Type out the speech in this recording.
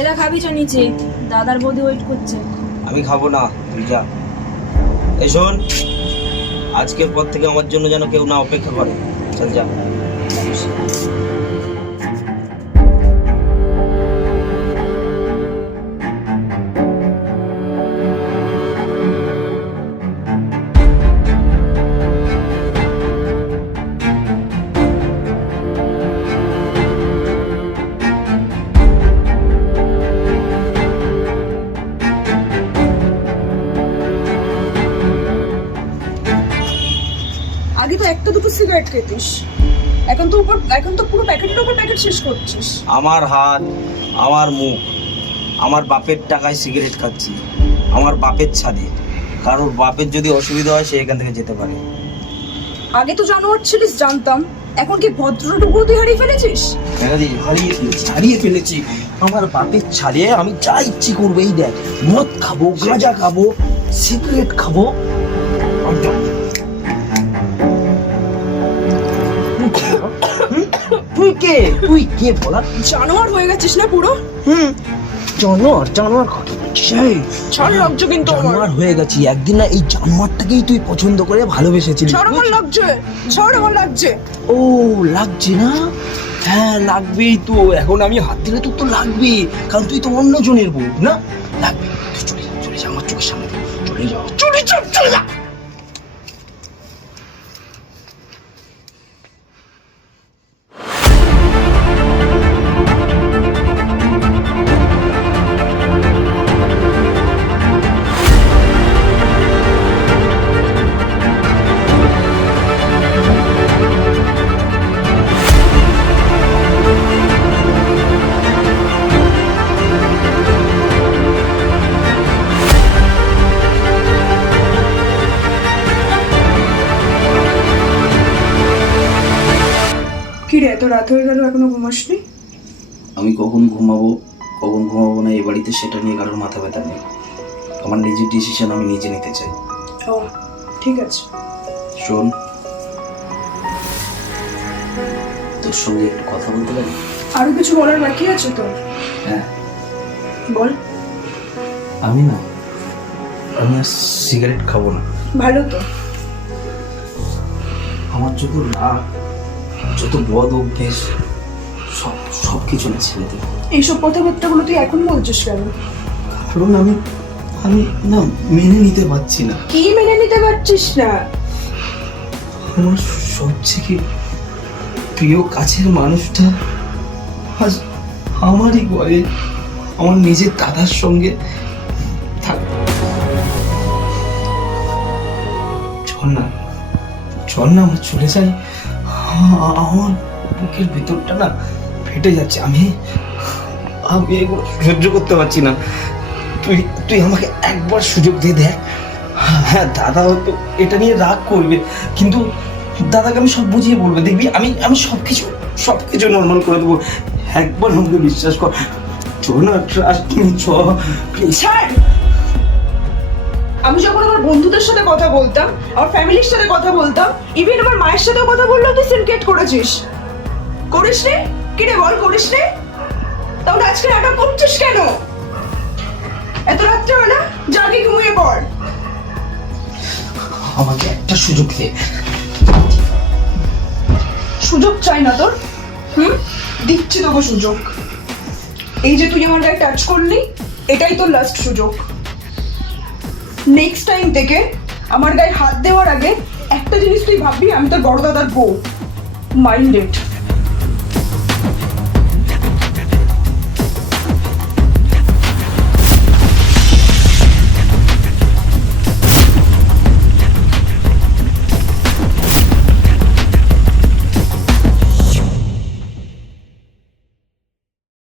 এরা খাবি চ নিচে, দাদার বৌদি ওয়েট করছে। আমি খাবো না, তুই যা। এই শোন, আজকের পর থেকে আমার জন্য যেন কেউ না অপেক্ষা করে। চল যা। আগে তো একটা দুটো সিগারেট খেতিস, এখন তো পুরো প্যাকেটের উপর প্যাকেট শেষ করছিস। আমার হাত, আমার মুখ, আমার বাপের টাকায় সিগারেট খাচ্ছি, আমার বাপের ছাদে। কারোর বাপের যদি অসুবিধা হয় সে এখান থেকে যেতে পারে। আগে তো জানোয়ার ছিলিস জানতাম, এখন কি ভদ্রটুকু তুই হারিয়ে ফেলেছিস? হারিয়ে ফেলেছি। আমার বাপের ছাদে আমি যা ইচ্ছে করবো। এই দেখ, মদ খাবো, গাঁজা খাবো, সিগারেট খাবো। তুই কে বলা? জানোয়ার হয়ে গেছিস না পুরো। জানোয়ার কি বলছিস? ছাড় লাগছে কিন্তু আমার। জানোয়ার হয়ে গেছি। একদিন না এই জানোয়ারটাকেই তুই পছন্দ করে ভালোবেসেছিলি। ছাড়, আমার লাগছে, ছাড়, আমার লাগছে। ও লাগছে না? হ্যাঁ লাগবেই তো। এখন আমি হাত দিলে তোর তো লাগবে, কারণ তুই তো অন্য জনের বউ না। লাগবে। তুই চলে যা আমার চোখের সামনে থেকে। চলে যা। কি রে, এত রাত হয়ে গেল এখনো ঘুমাসনি? আমি কখন ঘুমাবো না এই বাড়িতে সেটা নিয়ে কারোর মাথা ব্যথা নেই। আমার নিজের ডিসিশন আমি নিজে নিতে চাই। ও ঠিক আছে। শোন, তোর সঙ্গে একটু কথা বলতে পারি? আরো কিছু বলার বাকি আছে তোর? হ্যাঁ বল। আমি আর সিগারেট খাবো না। ভালো তো। আমার যত রাগ, যত বদ অভ্যেস, সব কিছু না ছেড়ে দেবো। এইসব কথাবার্তাগুলো তুই এখন বলছিস কেন? কারণ আমি না মেনে নিতে পারছি না। কি মেনে নিতে পারছিস না? আমার সবথেকে প্রিয় কাছের মানুষটা আজ আমারই ঘরে আমার নিজের দাদার সঙ্গে চল না আমার চলে যাই। আমার বুকের ভিতরটা না ফেটে যাচ্ছে। আমি এগুলো সহ্য করতে পারছি না। তুই আমাকে একবার সুযোগ দিয়ে দেখ। হ্যাঁ, দাদা হয়তো এটা নিয়ে রাগ করবে, কিন্তু দাদাকে আমি সব বুঝিয়ে বলবো। দেখবি আমি সবকিছু নর্মাল করে দেবো। একবার আমাকে বিশ্বাস কর। চল না, ট্রাস্ট মি, প্লিজ। আমি যখন আমার বন্ধুদের সাথে কথা বলতাম, আমার ফ্যামিলির সাথে কথা বলতাম, ইভেন আমার মায়ের সাথেও কথা বললেও তুই সিনক্রেট করেছিস। করিস রে? কি রে বল, করিস রে? তাহলে আজকে নাটক করছিস কেন? এত রাত্রে হলো, জাগি ঘুমিয়ে পড়। আমাকে একটা সুযোগ দে। সুযোগ চাই না তোর? দিচ্ছি তোকে সুযোগ। এই যে তুই আমার গায়ে টাচ করলি, এটাই তোর লাস্ট সুযোগ। নেক্সট টাইম থেকে আমার গায়ে হাত দেওয়ার আগে একটা জিনিস তুই ভাববি, আমি তোর বড় দাদার বউ। মাইন্ডেড।